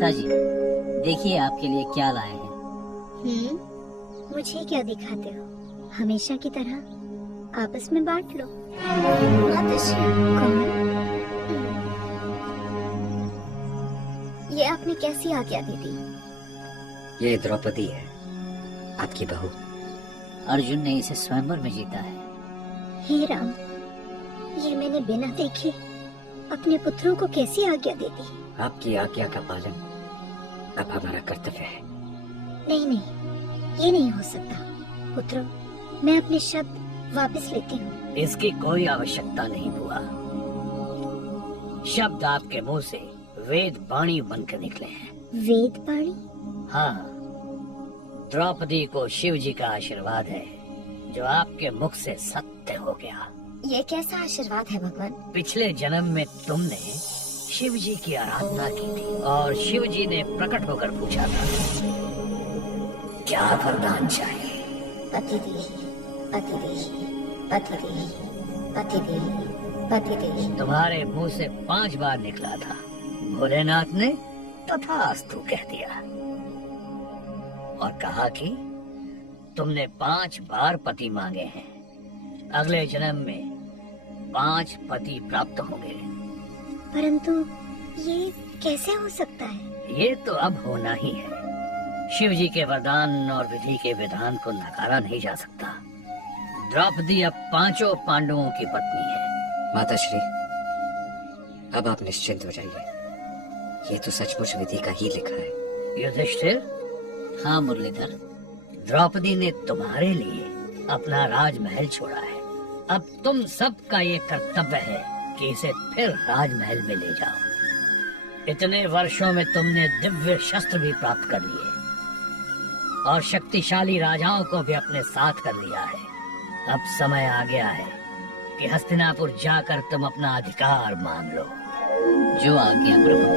माताजी, देखिए आपके लिए क्या लाए हैं। मुझे क्या दिखाते हो? हमेशा की तरह आपस में बांट लो। माताश्री, कौन? ये आपने कैसी आज्ञा दे दी? ये द्रौपदी है, आपकी बहू। अर्जुन ने इसे स्वयंवर में जीता है। हे राम, ये मैंने बिना देखे अपने पुत्रों को कैसी आज्ञा दे दी? आपकी आज्ञा का पालन अब हमारा कर्तव्य है। नहीं नहीं, ये नहीं हो सकता। पुत्रों, मैं अपने शब्द वापस लेती हूँ। इसकी कोई आवश्यकता नहीं बुआ। शब्द आपके मुंह से वेद वाणी बनकर निकले हैं। वेद वाणी? हाँ, द्रौपदी को शिव जी का आशीर्वाद है जो आपके मुख से सत्य हो गया। ये कैसा आशीर्वाद है भगवान? पिछले जन्म में तुमने शिव जी की आराधना की थी और शिव जी ने प्रकट होकर पूछा था, क्या वरदान चाहिए? पति देही, पति देही, पति देही, पति देही, पति देही। तुम्हारे मुंह से 5 बार निकला था। भोलेनाथ ने तथास्तु कह दिया और कहा कि तुमने 5 बार पति मांगे हैं। अगले जन्म में 5 पति प्राप्त होंगे। परंतु ये कैसे हो सकता है? ये तो अब होना ही है। शिव जी के वरदान और विधि के विधान को नकारा नहीं जा सकता। द्रौपदी अब 5 पांडवों की पत्नी है। माताश्री, अब आप निश्चिंत हो जाइए। ये तो सचमुच विधि का ही लिखा है। युधिष्ठिर। हाँ मुरलीधर। द्रौपदी ने तुम्हारे लिए अपना राजमहल छोड़ा है। अब तुम सबका ये कर्तव्य है कि इसे फिर राजमहल में ले जाओ। इतने वर्षों में तुमने दिव्य शस्त्र भी प्राप्त कर लिए और शक्तिशाली राजाओं को भी अपने साथ कर लिया है। अब समय आ गया है कि हस्तिनापुर जाकर तुम अपना अधिकार मांग लो। जो आज्ञा प्रभु।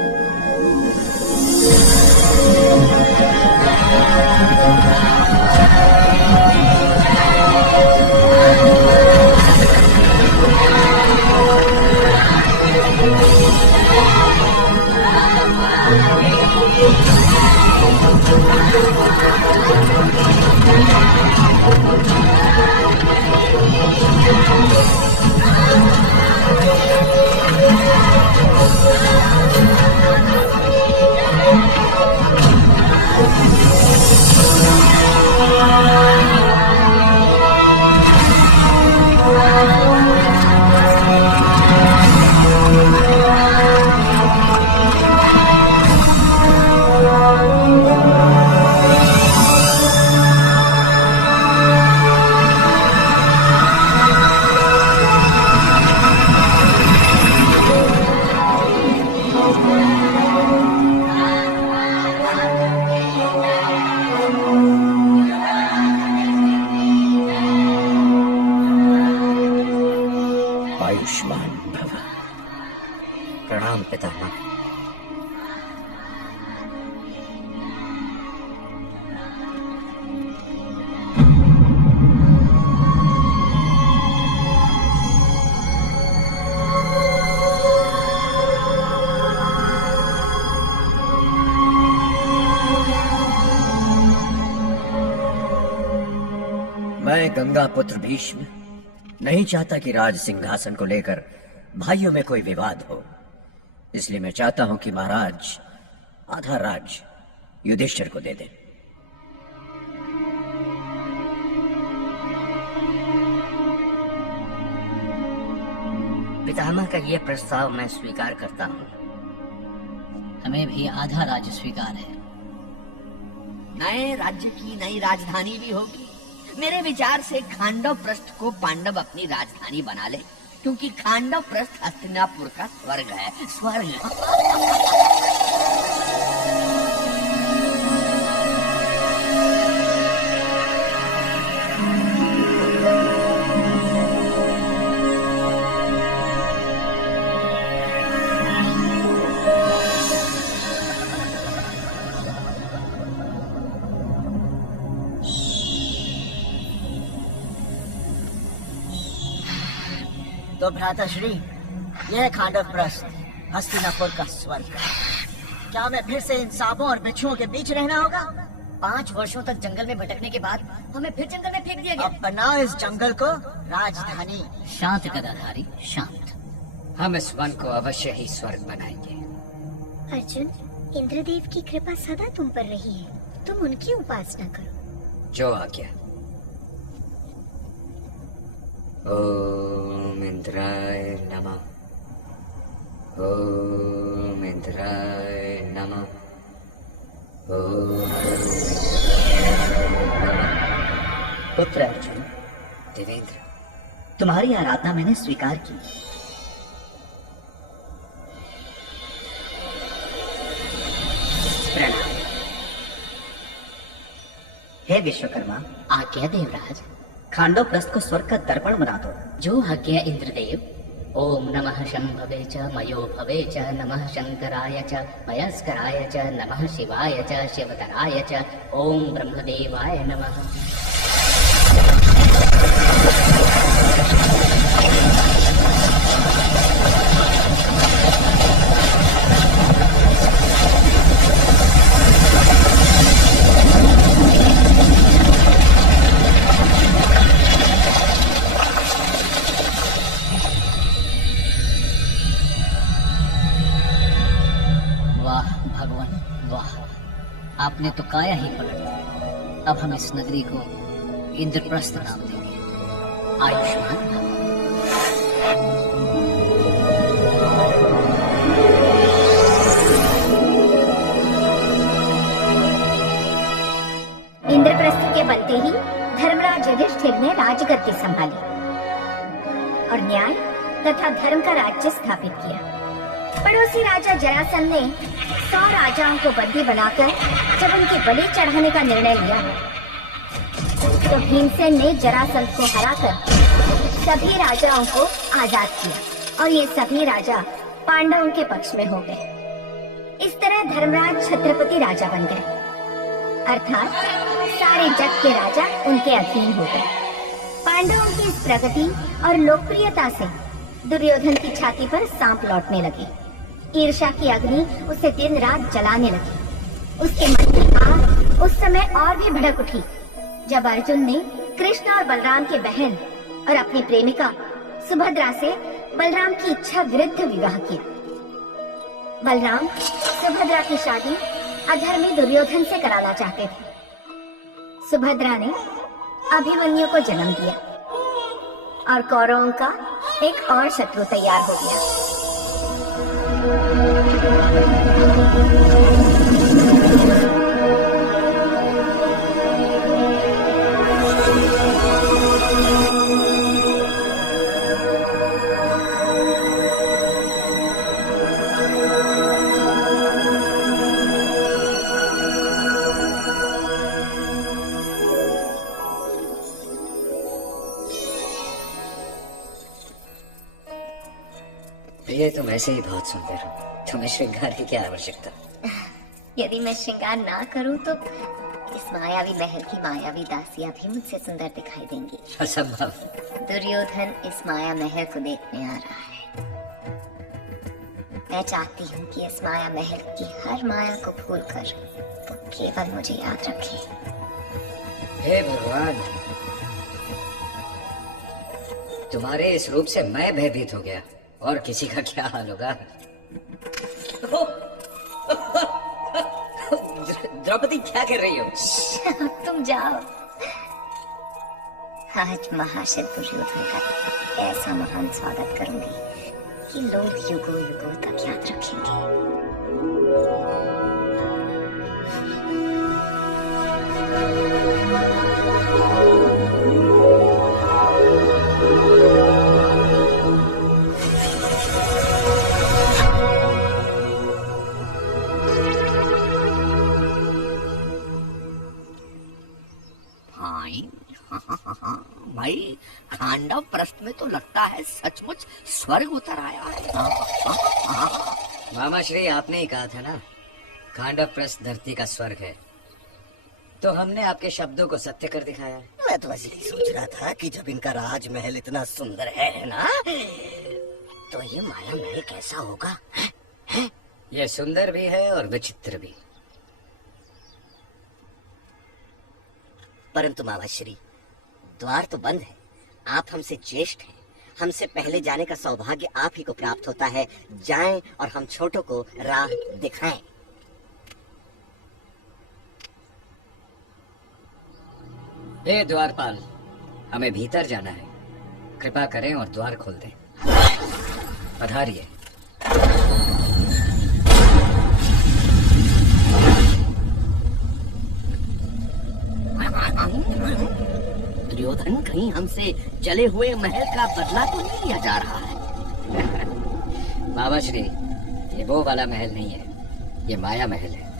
प्रणाम पितामह। मैं गंगा पुत्र भीष्म नहीं चाहता कि राज सिंहासन को लेकर भाइयों में कोई विवाद हो। इसलिए मैं चाहता हूं कि महाराज आधा राज युधिष्ठिर को दे दें। पितामह का यह प्रस्ताव मैं स्वीकार करता हूँ। हमें भी आधा राज्य स्वीकार है। नए राज्य की नई राजधानी भी होगी। मेरे विचार से खांडव प्रस्थ को पांडव अपनी राजधानी बना ले, क्योंकि खांडव प्रस्थ हस्तिनापुर का स्वर्ग है। स्वर्ग। तो भ्राताश्री, यह खांडव प्रस्थ हस्तिनापुर का स्वर्ग है। क्या मैं फिर से इन सांपों और बिच्छुओं के बीच रहना होगा? 5 वर्षों तक जंगल में भटकने के बाद हमें फिर जंगल में फेंक दिया अब बनाओ इस जंगल को राजधानी। शांत गदाधारी, शांत। हम इस वन को अवश्य ही स्वर्ग बनाएंगे। अर्जुन, इंद्रदेव की कृपा सदा तुम पर रही है, तुम उनकी उपासना करो। जो आज्ञा। ओम इंद्राय नमः। ओम इंद्राय नमः। ओम पुत्र अर्जुन, देवेंद्र, तुम्हारी आराधना मैंने स्वीकार की। प्रणाम। हे विश्वकर्मा, आज्ञा देवराज। खांडव प्रस्थ को स्वर्ग का दर्पण बना दो। जो आज्ञा इंद्रदेव। ओम नमः शंभवे च मयो भवे च नमः शंकराय च मयस्कराय च नमः शिवाय च शिवतराय च ओम ब्रह्मदेवाय नमः। आपने तो काया ही पलट दी। अब हम इस नगरी को इंद्रप्रस्थ नाम देंगे। आयुष्मान भव। इंद्रप्रस्थ के बनते ही धर्मराज युधिष्ठिर ने राजगद्दी संभाली और न्याय तथा धर्म का राज्य स्थापित किया। पड़ोसी राजा जरासंध ने 100 राजाओं को बंदी बनाकर जब उनकी बलि चढ़ाने का निर्णय लिया, तो भीमसेन ने जरासंध को हराकर सभी राजाओं को आजाद किया और ये सभी राजा पांडवों के पक्ष में हो गए। इस तरह धर्मराज छत्रपति राजा बन गए, अर्थात सारे जग के राजा उनके अधीन हो गए। पांडवों की इस प्रगति और लोकप्रियता से दुर्योधन की छाती पर सांप लौटने लगे। ईर्ष्या की अग्नि उसे दिन रात जलाने लगी। उसके मन की आग उस समय और भी भड़क उठी जब अर्जुन ने कृष्ण और बलराम की बहन और अपनी प्रेमिका सुभद्रा से बलराम की इच्छा विरुद्ध विवाह किया। बलराम सुभद्रा की शादी अधर्मी दुर्योधन से कराना चाहते थे। सुभद्रा ने अभिमन्यु को जन्म दिया और कौरवों का एक और शत्रु तैयार हो गया। ये तुम ऐसे ही बहुत सुंदर हो, तुम्हें श्रृंगार की क्या आवश्यकता? यदि मैं श्रृंगार ना करूं तो इस मायावी महल की मायावी दासियां भी मुझसे सुंदर दिखाई देंगी। असंभव। दुर्योधन इस माया महल को देखने आ रहा है। मैं चाहती हूँ कि इस माया महल की हर माया को भूलकर वो केवल मुझे याद रखे। हे भगवान, तुम्हारे इस रूप से मैं भयभीत हो गया, और किसी का क्या हाल होगा। द्रौपदी, क्या कर रही हो? तुम जाओ। आज महाशय दुर्योधन का ऐसा महान स्वागत करूंगी कि लोग युगों युगों तक याद रखेंगे। भाई, खांडव प्रस्थ में तो लगता है सचमुच स्वर्ग उतर आया है। मामा श्री, आपने ही कहा था ना, खांडव प्रस्थ धरती का स्वर्ग है, तो हमने आपके शब्दों को सत्य कर दिखाया है। मैं तो वैसे ही सोच रहा था कि जब इनका राजमहल इतना सुंदर है ना, तो ये माया महल कैसा होगा? है? ये सुंदर भी है और विचित्र भी। परंतु मामा श्री, द्वार तो बंद है। आप हमसे ज्येष्ठ हैं, हमसे पहले जाने का सौभाग्य आप ही को प्राप्त होता है। जाएं और हम छोटों को राह दिखाएं। हे द्वारपाल, हमें भीतर जाना है। कृपा करें और द्वार खोल दें। पधारिए। दुर्योधन, कहीं हमसे जले हुए महल का बदला तो नहीं लिया जा रहा है? मामा श्री, ये वो वाला महल नहीं है, ये माया महल है।